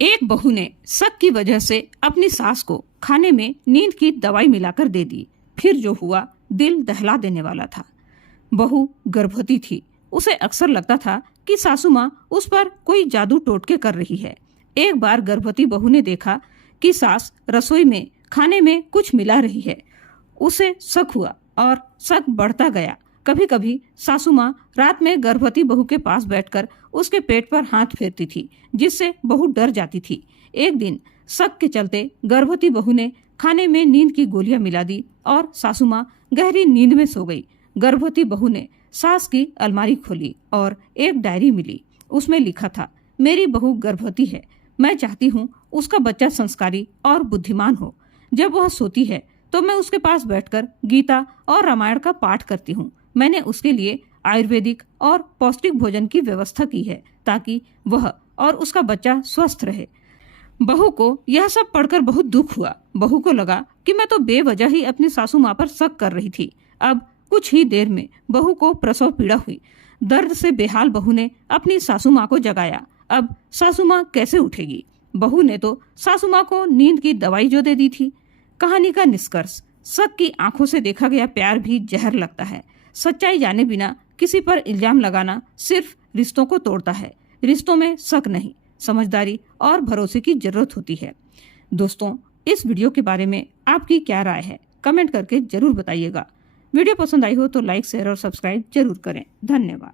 एक बहू ने शक की वजह से अपनी सास को खाने में नींद की दवाई मिलाकर दे दी। फिर जो हुआ दिल दहला देने वाला था। बहू गर्भवती थी। उसे अक्सर लगता था कि सासू माँ उस पर कोई जादू टोटके कर रही है। एक बार गर्भवती बहू ने देखा कि सास रसोई में खाने में कुछ मिला रही है। उसे शक हुआ और शक बढ़ता गया। कभी कभी सासू माँ रात में गर्भवती बहू के पास बैठकर उसके पेट पर हाथ फेरती थी, जिससे बहू डर जाती थी। एक दिन शक के चलते गर्भवती बहू ने खाने में नींद की गोलियां मिला दी और सासू माँ गहरी नींद में सो गई। गर्भवती बहू ने सास की अलमारी खोली और एक डायरी मिली। उसमें लिखा था, मेरी बहू गर्भवती है। मैं चाहती हूँ उसका बच्चा संस्कारी और बुद्धिमान हो। जब वह सोती है तो मैं उसके पास बैठकर गीता और रामायण का पाठ करती हूँ। मैंने उसके लिए आयुर्वेदिक और पौष्टिक भोजन की व्यवस्था की है ताकि वह और उसका बच्चा स्वस्थ रहे। बहू को यह सब पढ़कर बहुत दुख हुआ। बहू को लगा कि मैं तो बेवजह ही अपनी सासू माँ पर शक कर रही थी। अब कुछ ही देर में बहू को प्रसव पीड़ा हुई। दर्द से बेहाल बहू ने अपनी सासू माँ को जगाया। अब सासू माँ कैसे उठेगी? बहू ने तो सासू माँ को नींद की दवाई जो दे दी थी। कहानी का निष्कर्ष, शक की आंखों से देखा गया प्यार भी जहर लगता है। सच्चाई जाने बिना किसी पर इल्जाम लगाना सिर्फ रिश्तों को तोड़ता है। रिश्तों में शक नहीं, समझदारी और भरोसे की जरूरत होती है। दोस्तों, इस वीडियो के बारे में आपकी क्या राय है? कमेंट करके जरूर बताइएगा। वीडियो पसंद आई हो तो लाइक, शेयर और सब्सक्राइब जरूर करें। धन्यवाद।